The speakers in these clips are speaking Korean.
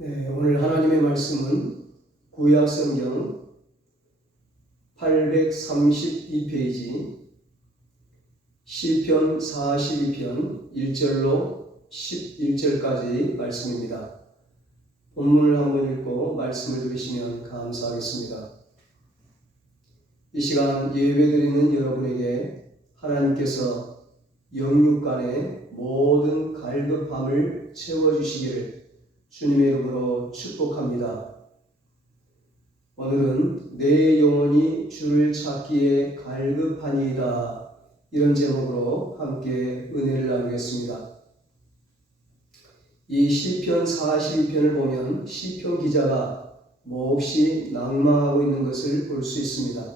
네, 오늘 하나님의 말씀은 구약 성경 832페이지 시편 42편 1절로 11절까지 말씀입니다. 본문을 한번 읽고 말씀을 들으시면 감사하겠습니다. 이 시간 예배드리는 여러분에게 하나님께서 영육간의 모든 갈급함을 채워주시기를 주님의 이름으로 축복합니다. 오늘은 내 영혼이 주를 찾기에 갈급하니이다, 이런 제목으로 함께 은혜를 나누겠습니다. 이 시편 42편을 보면 시편 기자가 몹시 낭망하고 있는 것을 볼 수 있습니다.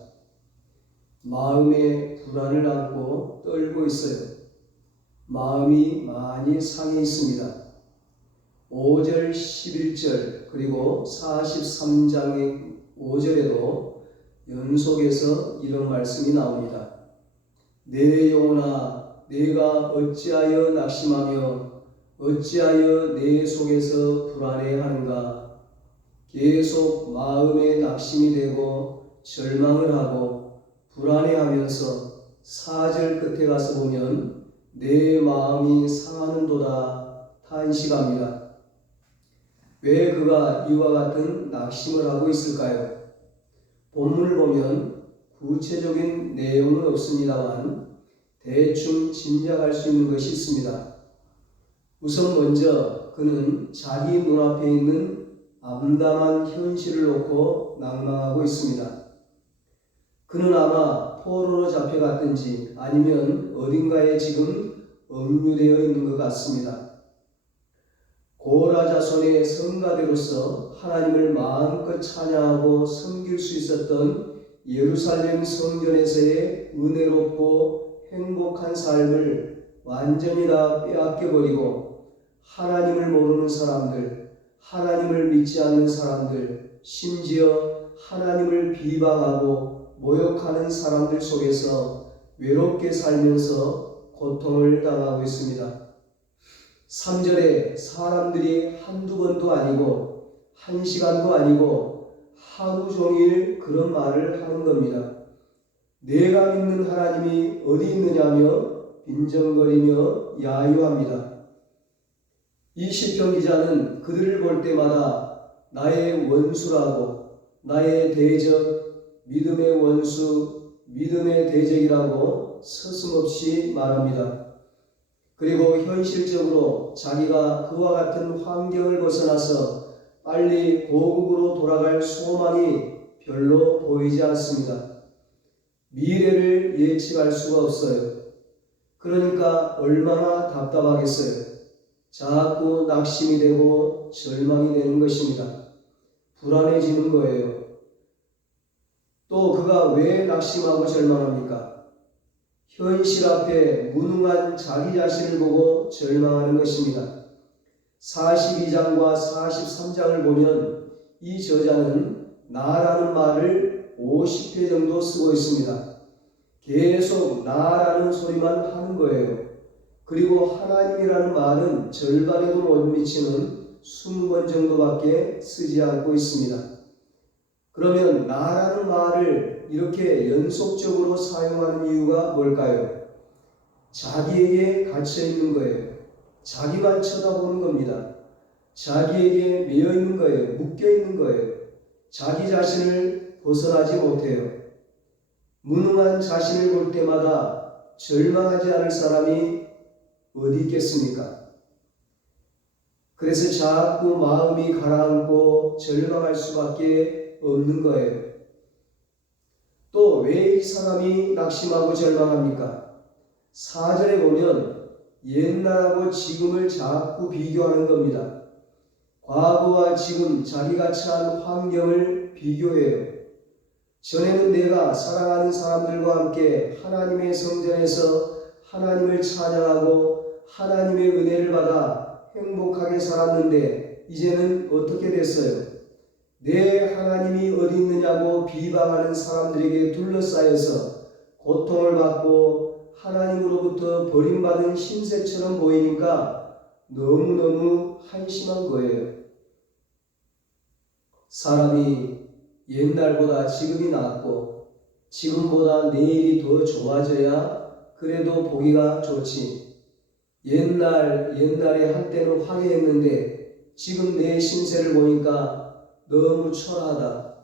마음에 불안을 안고 떨고 있어요. 마음이 많이 상해 있습니다. 5절, 11절, 그리고 43장의 5절에도 연속해서 이런 말씀이 나옵니다. 내 영혼아, 내가 어찌하여 낙심하며 어찌하여 내 속에서 불안해하는가? 계속 마음에 낙심이 되고 절망을 하고 불안해하면서 4절 끝에 가서 보면 내 마음이 상하는도다 탄식합니다. 왜 그가 이와 같은 낙심을 하고 있을까요? 본문을 보면 구체적인 내용은 없습니다만 대충 짐작할 수 있는 것이 있습니다. 우선 먼저 그는 자기 눈앞에 있는 암담한 현실을 놓고 낭망하고 있습니다. 그는 아마 포로로 잡혀갔든지 아니면 어딘가에 지금 억류되어 있는 것 같습니다. 고라 자손의 성가대로서 하나님을 마음껏 찬양하고 섬길 수 있었던 예루살렘 성전에서의 은혜롭고 행복한 삶을 완전히 다 빼앗겨버리고 하나님을 모르는 사람들, 하나님을 믿지 않는 사람들, 심지어 하나님을 비방하고 모욕하는 사람들 속에서 외롭게 살면서 고통을 당하고 있습니다. 3절에 사람들이 한두 번도 아니고 한 시간도 아니고 하루 종일 그런 말을 하는 겁니다. 내가 믿는 하나님이 어디 있느냐며 빈정거리며 야유합니다. 이 시편 기자는 그들을 볼 때마다 나의 원수라고, 나의 대적, 믿음의 원수, 믿음의 대적이라고 서슴없이 말합니다. 그리고 현실적으로 자기가 그와 같은 환경을 벗어나서 빨리 고국으로 돌아갈 소망이 별로 보이지 않습니다. 미래를 예측할 수가 없어요. 그러니까 얼마나 답답하겠어요. 자꾸 낙심이 되고 절망이 되는 것입니다. 불안해지는 거예요. 또 그가 왜 낙심하고 절망합니까? 현실 앞에 무능한 자기 자신을 보고 절망하는 것입니다. 42장과 43장을 보면 이 저자는 나라는 말을 50회 정도 쓰고 있습니다. 계속 나라는 소리만 하는 거예요. 그리고 하나님이라는 말은 절반에도 못 미치는 20번 정도밖에 쓰지 않고 있습니다. 그러면 나라는 말을 이렇게 연속적으로 사용하는 이유가 뭘까요? 자기에게 갇혀 있는 거예요. 자기만 쳐다보는 겁니다. 자기에게 매여 있는 거예요. 묶여 있는 거예요. 자기 자신을 벗어나지 못해요. 무능한 자신을 볼 때마다 절망하지 않을 사람이 어디 있겠습니까? 그래서 자꾸 마음이 가라앉고 절망할 수밖에 없는 거예요. 또 왜 이 사람이 낙심하고 절망합니까? 4절에 보면 옛날하고 지금을 자꾸 비교하는 겁니다. 과거와 지금 자기가 처한 환경을 비교해요. 전에는 내가 사랑하는 사람들과 함께 하나님의 성전에서 하나님을 찬양하고 하나님의 은혜를 받아 행복하게 살았는데 이제는 어떻게 됐어요? 내 하나님이 어디 있느냐고 비방하는 사람들에게 둘러싸여서 고통을 받고 하나님으로부터 버림받은 신세처럼 보이니까 너무너무 한심한 거예요. 사람이 옛날보다 지금이 낫고 지금보다 내일이 더 좋아져야 그래도 보기가 좋지. 옛날에 한때는 화려했는데 지금 내 신세를 보니까 너무 초라하다.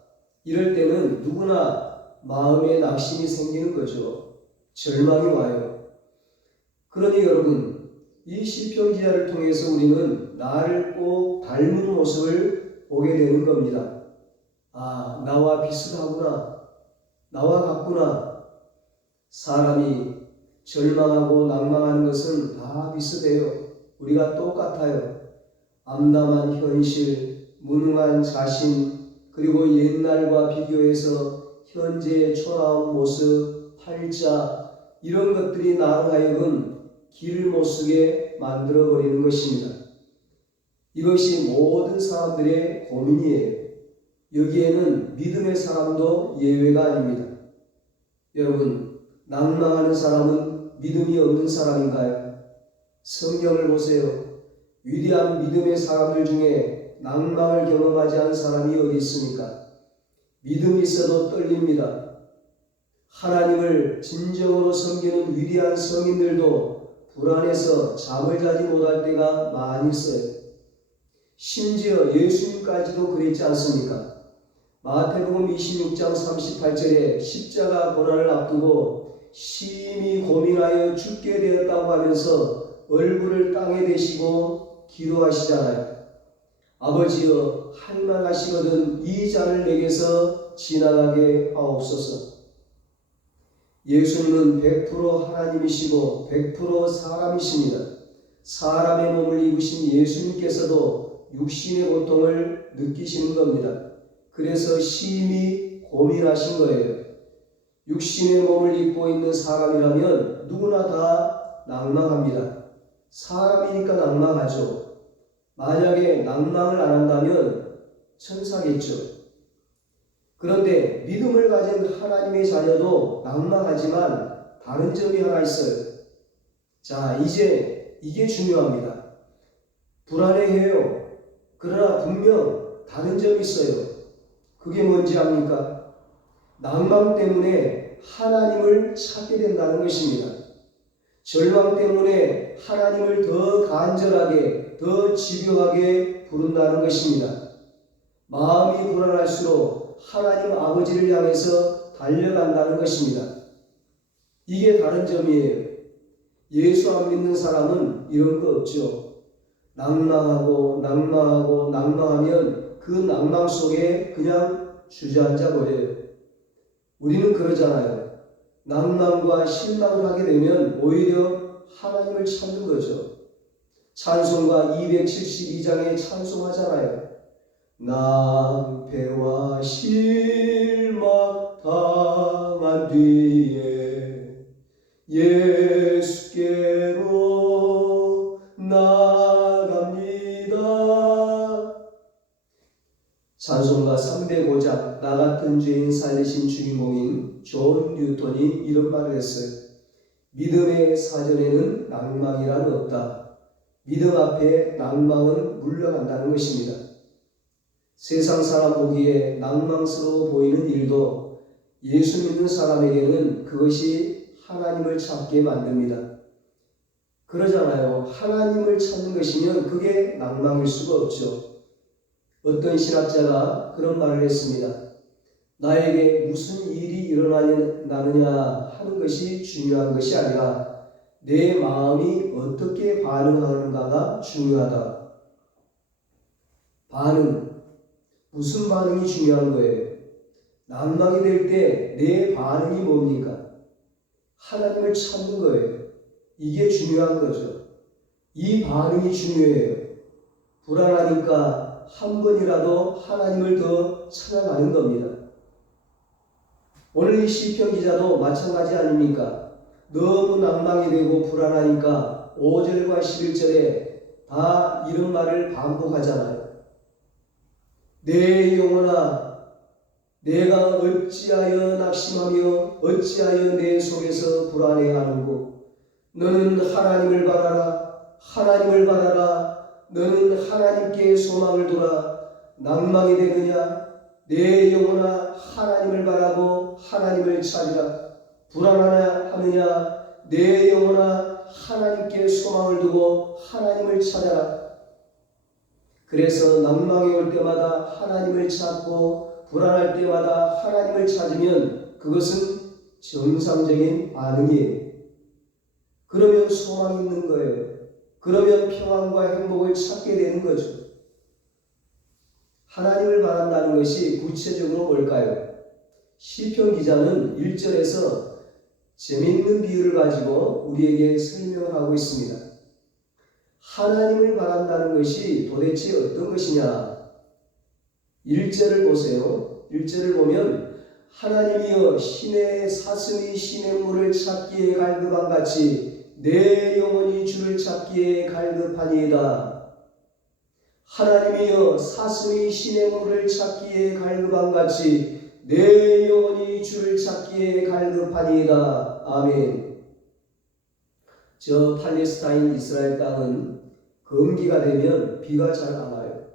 이럴 때는 누구나 마음에 낙심이 생기는 거죠. 절망이 와요. 그러니 여러분, 이 시편 기자를 통해서 우리는 나를 꼭 닮은 모습을 보게 되는 겁니다. 아, 나와 비슷하구나. 나와 같구나. 사람이 절망하고 낭망하는 것은 다 비슷해요. 우리가 똑같아요. 암담한 현실, 무능한 자신, 그리고 옛날과 비교해서 현재의 초라한 모습, 팔자, 이런 것들이 나로 하여금 길을 못 쓰게 만들어버리는 것입니다. 이것이 모든 사람들의 고민이에요. 여기에는 믿음의 사람도 예외가 아닙니다. 여러분, 낭망하는 사람은 믿음이 없는 사람인가요? 성경을 보세요. 위대한 믿음의 사람들 중에 낭망을 경험하지 않은 사람이 어디 있습니까? 믿음이 있어도 떨립니다. 하나님을 진정으로 섬기는 위대한 성인들도 불안해서 잠을 자지 못할 때가 많이 있어요. 심지어 예수님까지도 그랬지 않습니까? 마태복음 26장 38절에 십자가 고난을 앞두고 심히 고민하여 죽게 되었다고 하면서 얼굴을 땅에 대시고 기도하시잖아요. 아버지여, 할만하시거든 이 잔을 내게서 지나가게 하옵소서. 예수님은 100% 하나님이시고 100% 사람이십니다. 사람의 몸을 입으신 예수님께서도 육신의 고통을 느끼시는 겁니다. 그래서 심히 고민하신 거예요. 육신의 몸을 입고 있는 사람이라면 누구나 다 낭망합니다. 사람이니까 낭망하죠. 만약에 낭망을 안 한다면 천사겠죠. 그런데 믿음을 가진 하나님의 자녀도 낭망하지만 다른 점이 하나 있어요. 자, 이제 이게 중요합니다. 불안해해요. 그러나 분명 다른 점이 있어요. 그게 뭔지 압니까? 낭망 때문에 하나님을 찾게 된다는 것입니다. 절망 때문에 하나님을 더 간절하게, 더 집요하게 부른다는 것입니다. 마음이 불안할수록 하나님 아버지를 향해서 달려간다는 것입니다. 이게 다른 점이에요. 예수 안 믿는 사람은 이런 거 없죠. 낭망하면 그 낭망 속에 그냥 주저앉아 버려요. 우리는 그러잖아요. 낭만과 실망을 하게 되면 오히려 하나님을 찾는 거죠. 찬송가 272장에 찬송하잖아요. 낭패와 실망 당한 뒤에 예수께로 나갑니다. 찬송가 305장 나 같은 죄인 살리신 주인공인 존 뉴턴이 이런 말을 했어요. 믿음의 사전에는 낭망이란 없다. 믿음 앞에 낭망은 물러간다는 것입니다. 세상 사람 보기에 낭망스러워 보이는 일도 예수 믿는 사람에게는 그것이 하나님을 찾게 만듭니다. 그러잖아요. 하나님을 찾는 것이면 그게 낭망일 수가 없죠. 어떤 신학자가 그런 말을 했습니다. 나에게 무슨 일이 일어나느냐 하는 것이 중요한 것이 아니라 내 마음이 어떻게 반응하는가가 중요하다. 반응, 무슨 반응이 중요한 거예요? 낭망이 될 때 내 반응이 뭡니까? 하나님을 찾는 거예요. 이게 중요한 거죠. 이 반응이 중요해요. 불안하니까 한 번이라도 하나님을 더 찾아가는 겁니다. 오늘 이 시편 기자도 마찬가지 아닙니까? 너무 낭망이 되고 불안하니까 5절과 11절에 다 이런 말을 반복하잖아요. 내 영혼아, 내가 어찌하여 낙심하며 어찌하여 내 속에서 불안해하는고? 너는 하나님을 바라라, 하나님을 바라라. 너는 하나님께 소망을 두라. 낭망이 되느냐? 내 영혼아 하나님을 바라고 하나님을 찾으라. 불안하냐 하느냐 내 영혼아 하나님께 소망을 두고 하나님을 찾아라. 그래서 낭망이 올 때마다 하나님을 찾고 불안할 때마다 하나님을 찾으면 그것은 정상적인 반응이에요. 그러면 소망이 있는 거예요. 그러면 평안과 행복을 찾게 되는 거죠. 하나님을 바란다는 것이 구체적으로 뭘까요? 시편 기자는 1절에서 재미있는 비유를 가지고 우리에게 설명을 하고 있습니다. 하나님을 바란다는 것이 도대체 어떤 것이냐? 1절을 보세요. 1절을 보면 하나님이여 시내의 사슴이 시냇물을 찾기에 갈급한 같이 내 영혼이 주를 찾기에 갈급하니이다. 하나님이여 사슴이 시냇물을 찾기에 갈급한 같이 내 영혼이 주를 찾기에 갈급하니이다. 아멘. 저 팔레스타인 이스라엘 땅은 건기가 되면 비가 잘 안 와요.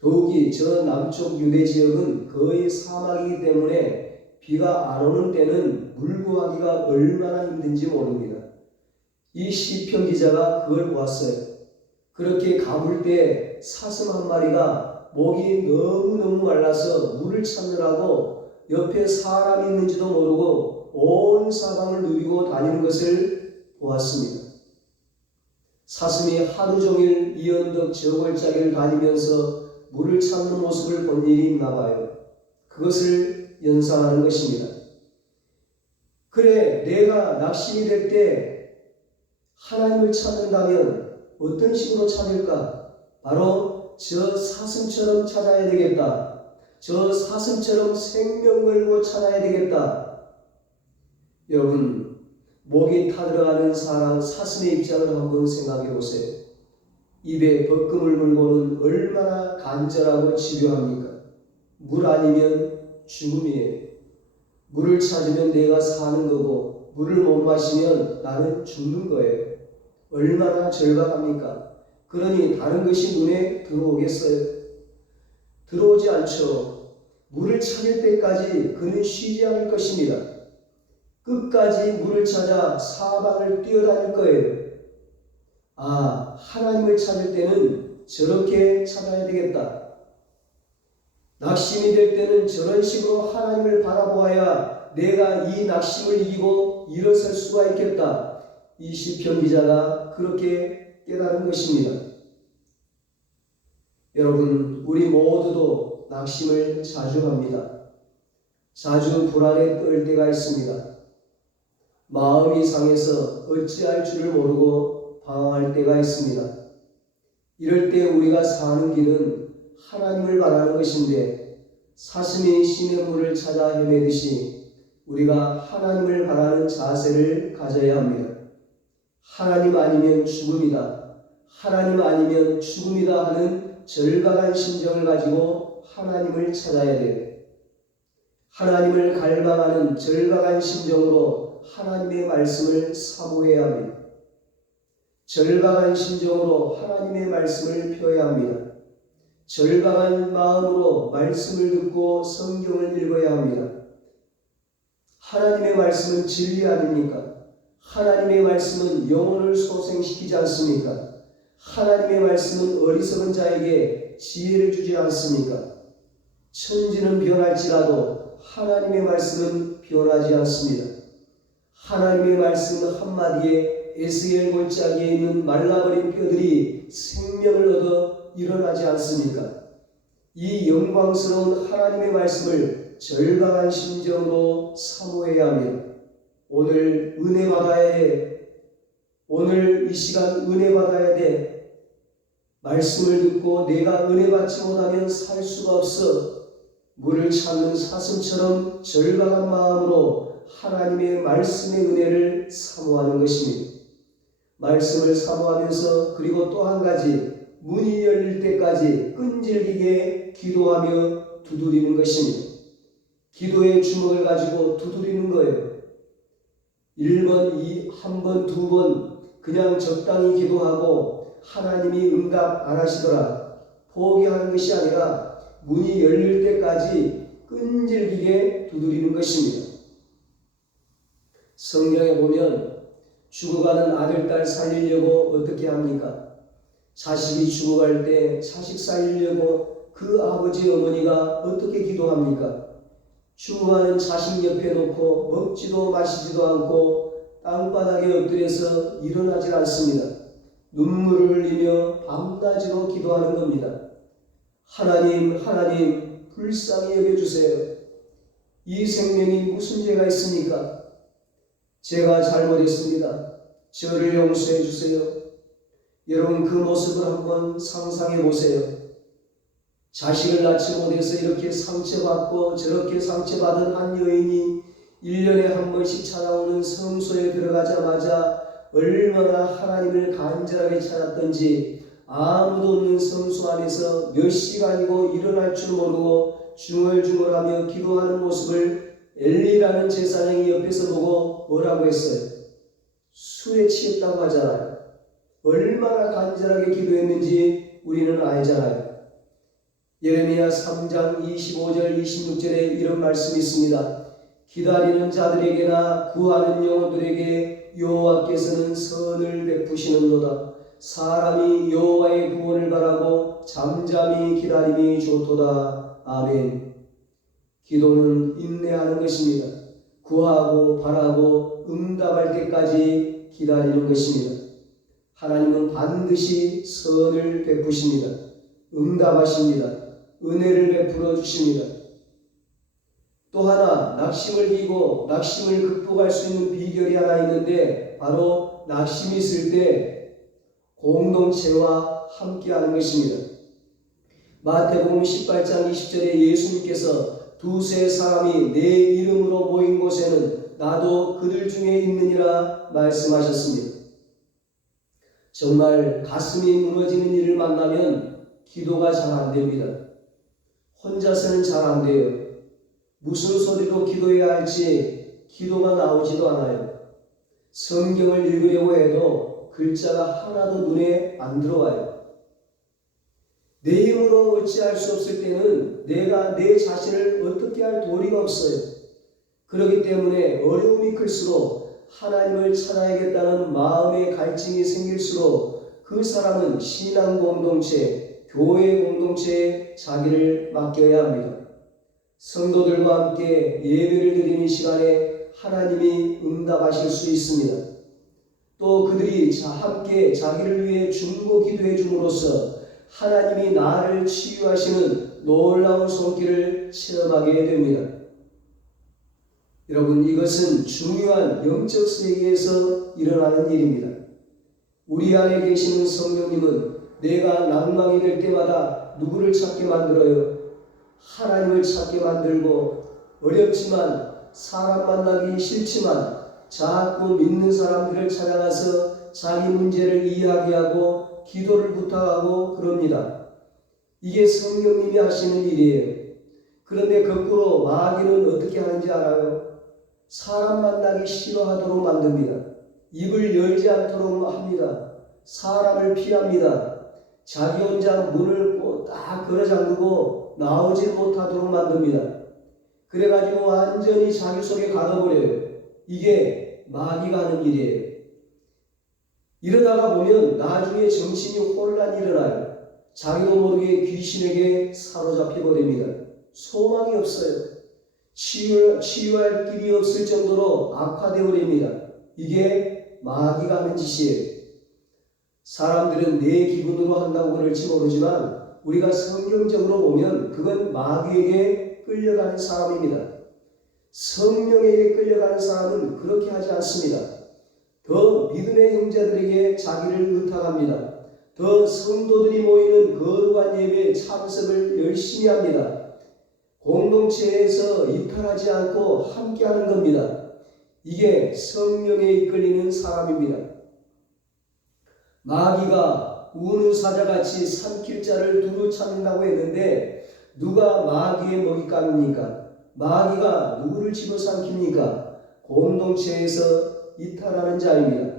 더욱이 저 남쪽 유대 지역은 거의 사막이기 때문에 비가 안 오는 때는 물 구하기가 얼마나 힘든지 모릅니다. 이 시편 기자가 그걸 보았어요. 그렇게 가물 때 사슴 한 마리가 목이 너무너무 말라서 물을 찾느라고 옆에 사람이 있는지도 모르고 온 사방을 누비고 다니는 것을 보았습니다. 사슴이 하루 종일 이 언덕 저 골짜기를 다니면서 물을 찾는 모습을 본 일이 있나 봐요. 그것을 연상하는 것입니다. 그래, 내가 낙심이 될 때 하나님을 찾는다면 어떤 식으로 찾을까? 바로 저 사슴처럼 찾아야 되겠다. 저 사슴처럼 생명 걸고 찾아야 되겠다. 여러분, 목이 타들어가는 사슴의 입장을 한번 생각해 보세요. 입에 벅금을 물고는 얼마나 간절하고 집요합니까? 물 아니면 죽음이에요. 물을 찾으면 내가 사는 거고 물을 못 마시면 나는 죽는 거예요. 얼마나 절박합니까? 그러니 다른 것이 눈에 들어오겠어요? 들어오지 않죠. 물을 찾을 때까지 그는 쉬지 않을 것입니다. 끝까지 물을 찾아 사방을 뛰어다닐 거예요. 아, 하나님을 찾을 때는 저렇게 찾아야 되겠다. 낙심이 될 때는 저런 식으로 하나님을 바라보아야 내가 이 낙심을 이기고 일어설 수가 있겠다. 이 시편 기자가 그렇게 깨달은 것입니다. 여러분, 우리 모두도 낙심을 자주 합니다. 자주 불안에 떨 때가 있습니다. 마음이 상해서 어찌할 줄을 모르고 방황할 때가 있습니다. 이럴 때 우리가 사는 길은 하나님을 바라는 것인데 사슴이 시냇물을 찾아 헤매듯이 우리가 하나님을 바라는 자세를 가져야 합니다. 하나님 아니면 죽음이다. 하나님 아니면 죽음이다 하는 절박한 심정을 가지고 하나님을 찾아야 돼요. 하나님을 갈망하는 절박한 심정으로 하나님의 말씀을 사모해야 합니다. 절박한 심정으로 하나님의 말씀을 펴야 합니다. 절박한 마음으로 말씀을 듣고 성경을 읽어야 합니다. 하나님의 말씀은 진리 아닙니까? 하나님의 말씀은 영혼을 소생시키지 않습니까? 하나님의 말씀은 어리석은 자에게 지혜를 주지 않습니까? 천지는 변할지라도 하나님의 말씀은 변하지 않습니다. 하나님의 말씀 한마디에 에스겔 골짜기에 있는 말라버린 뼈들이 생명을 얻어 일어나지 않습니까? 이 영광스러운 하나님의 말씀을 절박한 심정으로 사모해야 합니다. 오늘 은혜 받아야 돼. 오늘 이 시간 은혜 받아야 돼. 말씀을 듣고 내가 은혜 받지 못하면 살 수가 없어. 물을 찾는 사슴처럼 절박한 마음으로 하나님의 말씀의 은혜를 사모하는 것입니다. 말씀을 사모하면서 그리고 또 한 가지 문이 열릴 때까지 끈질기게 기도하며 두드리는 것입니다. 기도의 주먹을 가지고 두드리는 거예요. 1번, 한 번, 두 번 그냥 적당히 기도하고 하나님이 응답 안 하시더라 포기하는 것이 아니라 문이 열릴 때까지 끈질기게 두드리는 것입니다. 성경에 보면 죽어가는 아들, 딸 살리려고 어떻게 합니까? 자식이 죽어갈 때 자식 살리려고 그 아버지, 어머니가 어떻게 기도합니까? 죽어가는 자식 옆에 놓고 먹지도 마시지도 않고 땅바닥에 엎드려서 일어나질 않습니다. 눈물을 흘리며 밤낮으로 기도하는 겁니다. 하나님, 하나님, 불쌍히 여겨주세요. 이 생명이 무슨 죄가 있습니까? 제가 잘못했습니다. 저를 용서해 주세요. 여러분, 그 모습을 한번 상상해 보세요. 자식을 낳지 못해서 이렇게 상처받고 저렇게 상처받은 한 여인이 1년에 한 번씩 찾아오는 성소에 들어가자마자 얼마나 하나님을 간절하게 찾았던지, 아무도 없는 성소 안에서 몇 시간이고 일어날 줄 모르고 중얼중얼하며 기도하는 모습을 엘리라는 제사장이 옆에서 보고 뭐라고 했어요? 술에 취했다고 하잖아요. 얼마나 간절하게 기도했는지 우리는 알잖아요. 예레미야 3장 25절 26절에 이런 말씀이 있습니다. 기다리는 자들에게나 구하는 영혼들에게 여호와께서는 선을 베푸시는도다. 사람이 여호와의 구원을 바라고 잠잠히 기다림이 좋도다. 아멘. 기도는 인내하는 것입니다. 구하고 바라고 응답할 때까지 기다리는 것입니다. 하나님은 반드시 선을 베푸십니다. 응답하십니다. 은혜를 베풀어 주십니다. 또 하나, 낙심을 이기고 낙심을 극복할 수 있는 비결이 하나 있는데, 바로 낙심이 있을 때 공동체와 함께하는 것입니다. 마태복음 18장 20절에 예수님께서 두세 사람이 내 이름으로 모인 곳에는 나도 그들 중에 있느니라 말씀하셨습니다. 정말 가슴이 무너지는 일을 만나면 기도가 잘 안 됩니다. 혼자서는 잘 안 돼요. 무슨 소리로 기도해야 할지 기도가 나오지도 않아요. 성경을 읽으려고 해도 글자가 하나도 눈에 안 들어와요. 내 힘으로 어찌할 수 없을 때는 내가 내 자신을 어떻게 할 도리가 없어요. 그렇기 때문에 어려움이 클수록 하나님을 찾아야겠다는 마음의 갈증이 생길수록 그 사람은 신앙 공동체, 교회 공동체에 자기를 맡겨야 합니다. 성도들과 함께 예배를 드리는 시간에 하나님이 응답하실 수 있습니다. 또 그들이 함께 자기를 위해 중보 기도해 줌으로써 하나님이 나를 치유하시는 놀라운 손길을 체험하게 됩니다. 여러분, 이것은 중요한 영적 세계에서 일어나는 일입니다. 우리 안에 계시는 성령님은 내가 낭망이 될 때마다 누구를 찾게 만들어요? 하나님을 찾게 만들고, 어렵지만 사람 만나기 싫지만 자꾸 믿는 사람들을 찾아가서 자기 문제를 이야기하고 기도를 부탁하고 그럽니다. 이게 성령님이 하시는 일이에요. 그런데 거꾸로 마귀는 어떻게 하는지 알아요? 사람 만나기 싫어하도록 만듭니다. 입을 열지 않도록 합니다. 사람을 피합니다. 자기 혼자 문을 딱 걸어 잠그고 나오지 못하도록 만듭니다. 그래가지고 완전히 자기 속에 가둬버려요. 이게 마귀가 하는 일이에요. 이러다가 보면 나중에 정신이 혼란이 일어나요. 자기도 모르게 귀신에게 사로잡혀버립니다. 소망이 없어요. 치유할 길이 없을 정도로 악화되어 버립니다. 이게 마귀가 하는 짓이에요. 사람들은 내 기분으로 한다고 그럴지 모르지만 우리가 성경적으로 보면 그건 마귀에게 끌려가는 사람입니다. 성령에게 끌려가는 사람은 그렇게 하지 않습니다. 더 믿음의 형제들에게 자기를 의탁합니다. 더 성도들이 모이는 거룩한 예배에 참석을 열심히 합니다. 공동체에서 이탈하지 않고 함께하는 겁니다. 이게 성령에 이끌리는 사람입니다. 마귀가 우는 사자같이 삼킬 자를 두루 찾는다고 했는데 누가 마귀의 먹잇감입니까? 마귀가 누구를 집어삼킵니까? 공동체에서 이탈하는 자입니다.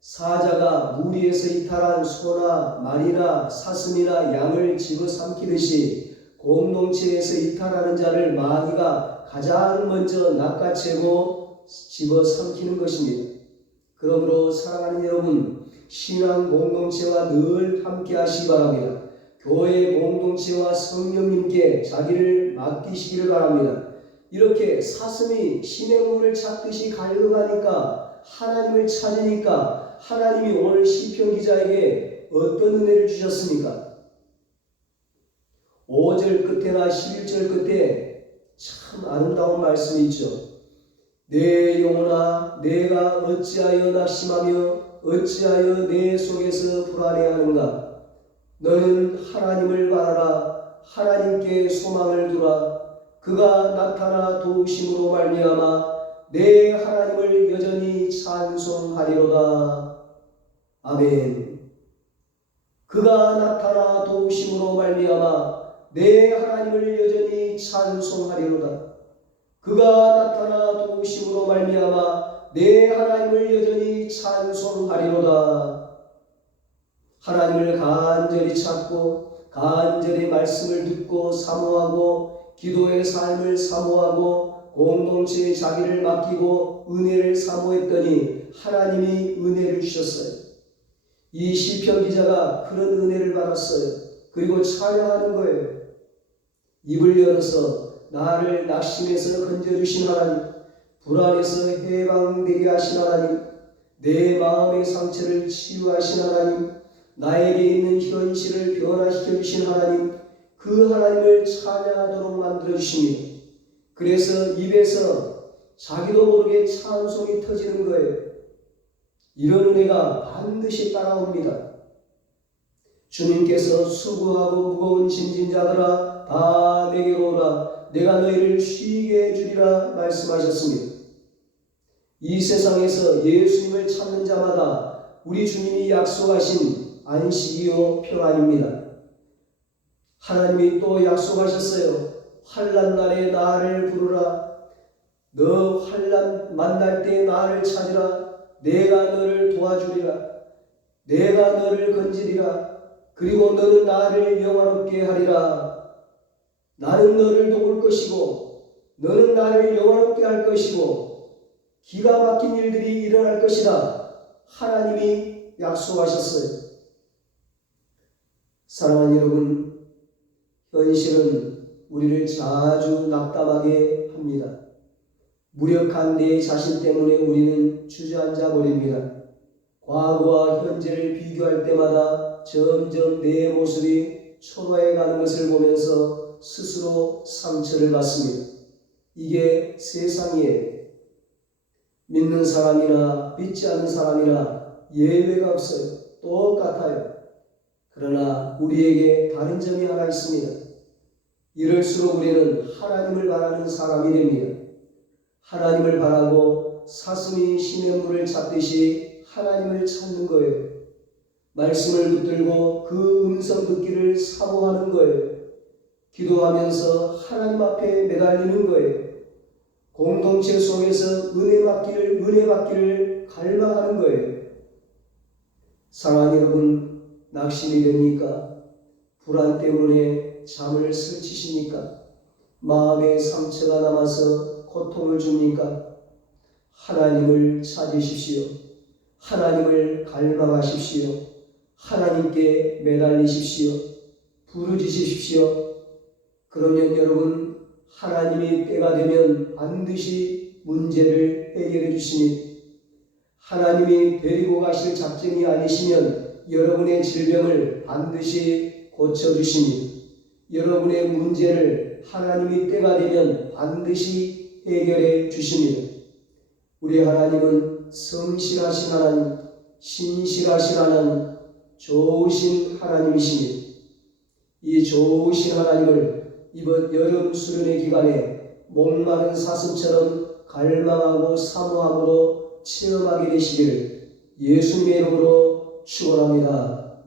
사자가 무리에서 이탈한 소나 말이나 사슴이나 양을 집어삼키듯이 공동체에서 이탈하는 자를 마귀가 가장 먼저 낚아채고 집어삼키는 것입니다. 그러므로 사랑하는 여러분, 신앙 공동체와 늘 함께 하시기 바랍니다. 교회 공동체와 성령님께 자기를 맡기시기를 바랍니다. 이렇게 사슴이 신의 문을 찾듯이 갈려가니까, 하나님을 찾으니까 하나님이 오늘 시편 기자에게 어떤 은혜를 주셨습니까? 5절 끝에나 11절 끝에 참 아름다운 말씀이 있죠. 내 영혼아, 내가 어찌하여 낙심하며 어찌하여 내 속에서 불안해하는가? 너는 하나님을 바라라. 하나님께 소망을 두라. 그가 나타나 도우심으로 말미암아 내 하나님을 여전히 찬송하리로다. 아멘. 그가 나타나 도우심으로 말미암아 내 하나님을 여전히 찬송하리로다. 그가 나타나 도우심으로 말미암아 내 하나님을 여전히 찬송하리로다. 하나님을 간절히 찾고 간절히 말씀을 듣고 사모하고 기도의 삶을 사모하고 공동체에 자기를 맡기고 은혜를 사모했더니 하나님이 은혜를 주셨어요. 이 시편 기자가 그런 은혜를 받았어요. 그리고 찬양하는 거예요. 입을 열어서 나를 낙심에서 건져주신 하나님, 불안에서 해방되게 하신 하나님, 내 마음의 상처를 치유하신 하나님, 나에게 있는 현실을 변화시켜 주신 하나님, 그 하나님을 찬양하도록 만들어 주십니다. 그래서 입에서 자기도 모르게 찬송이 터지는 거예요. 이런 은혜가 반드시 따라옵니다. 주님께서 수고하고 무거운 짐진 자들아 다 내게로 오라. 내가 너희를 쉬게 해주리라 말씀하셨습니다. 이 세상에서 예수님을 찾는 자마다 우리 주님이 약속하신 안식이요 평안입니다. 하나님이 또 약속하셨어요. 환난 날에 나를 부르라. 너 환난 만날 때 나를 찾으라. 내가 너를 도와주리라. 내가 너를 건지리라. 그리고 너는 나를 영화롭게 하리라. 나는 너를 도울 것이고 너는 나를 영화롭게 할 것이고 기가 막힌 일들이 일어날 것이다. 하나님이 약속하셨어요. 사랑하는 여러분, 현실은 우리를 자주 낙담하게 합니다. 무력한 내 자신 때문에 우리는 주저앉아 버립니다. 과거와 현재를 비교할 때마다 점점 내 모습이 초라해 가는 것을 보면서 스스로 상처를 받습니다. 이게 세상이에요. 믿는 사람이나 믿지 않는 사람이나 예외가 없어요. 똑같아요. 그러나 우리에게 다른 점이 하나 있습니다. 이럴수록 우리는 하나님을 바라는 사람이 됩니다. 하나님을 바라고 사슴이 신의 물을 찾듯이 하나님을 찾는 거예요. 말씀을 붙들고 그 음성 듣기를 사모하는 거예요. 기도하면서 하나님 앞에 매달리는 거예요. 공동체 속에서 은혜 받기를 갈망하는 거예요. 사랑하는 여러분, 낙심이 됩니까? 불안 때문에 잠을 설치십니까? 마음에 상처가 남아서 고통을 줍니까? 하나님을 찾으십시오. 하나님을 갈망하십시오. 하나님께 매달리십시오. 부르짖으십시오. 그러면 여러분, 하나님이 때가 되면 반드시 문제를 해결해 주시니, 하나님이 데리고 가실 작정이 아니시면 여러분의 질병을 반드시 고쳐주시니, 여러분의 문제를 하나님이 때가 되면 반드시 해결해 주십니다. 우리 하나님은 성실하신 하나님, 신실하신 하나님, 좋으신 하나님이십니다. 이 좋으신 하나님을 이번 여름 수련회 기간에 목마른 사슴처럼 갈망하고 사모함으로 체험하게 되시기를 예수님의 이름으로 축원합니다.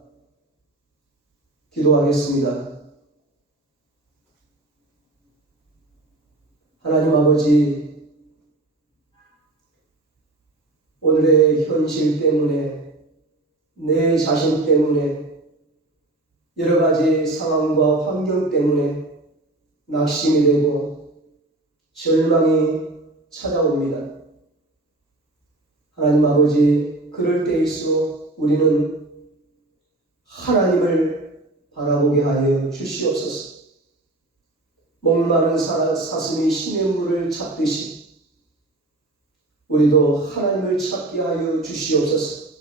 기도하겠습니다. 하나님 아버지, 오늘의 현실 때문에, 내 자신 때문에, 여러 가지 상황과 환경 때문에 낙심이 되고 절망이 찾아옵니다. 하나님 아버지, 그럴 때일수록 우리는 하나님을 바라보게 하여 주시옵소서. 목마른 사슴이 신의 물을 찾듯이 우리도 하나님을 찾게 하여 주시옵소서.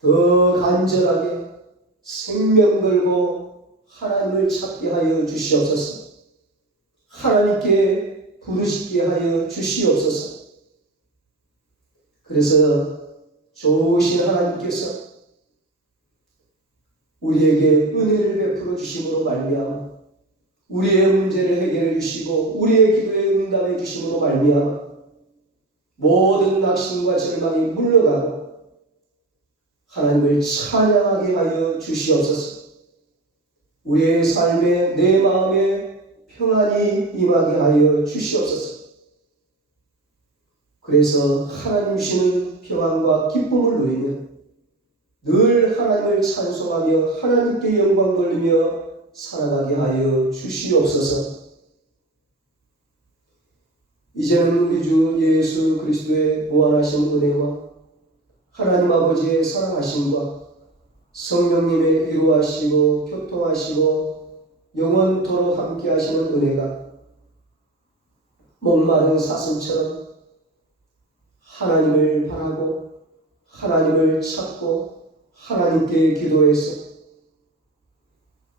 더 간절하게 생명 걸고 하나님을 찾게 하여 주시옵소서. 하나님께 부르시게 하여 주시옵소서. 그래서 좋으신 하나님께서 우리에게 은혜를 베풀어 주심으로 말미암아 우리의 문제를 해결해 주시고 우리의 기도에 응답해 주심으로 말미암아 모든 낙심과 절망이 물러가고 하나님을 찬양하게 하여 주시옵소서. 우리의 삶에 내 마음에 평안이 임하게 하여 주시옵소서. 그래서 하나님 주시는 평안과 기쁨을 누리며 늘 하나님을 찬송하며 하나님께 영광 돌리며 살아가게 하여 주시옵소서. 이제는 우리 주 예수 그리스도의 무한하신 은혜와 하나님 아버지의 사랑하심과 성령님의 이루하시고 교통하시고 영원토록 함께 하시는 은혜가 목마른 사슴처럼 하나님을 바라고 하나님을 찾고 하나님께 기도해서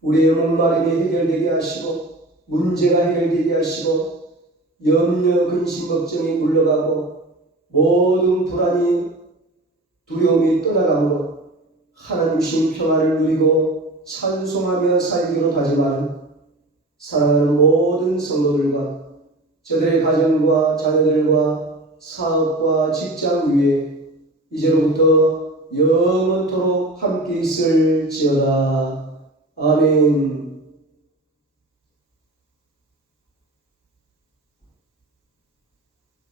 우리의 목마름이 해결되게 하시고 문제가 해결되게 하시고 염려, 근심, 걱정이 물러가고 모든 불안이 두려움이 떠나가므로 하나님 주신 평안을 누리고 찬송하며 살기로 다짐하는 사랑하는 모든 성도들과 저들의 가정과 자녀들과 사업과 직장 위에 이제로부터 영원토록 함께 있을지어다. 아멘.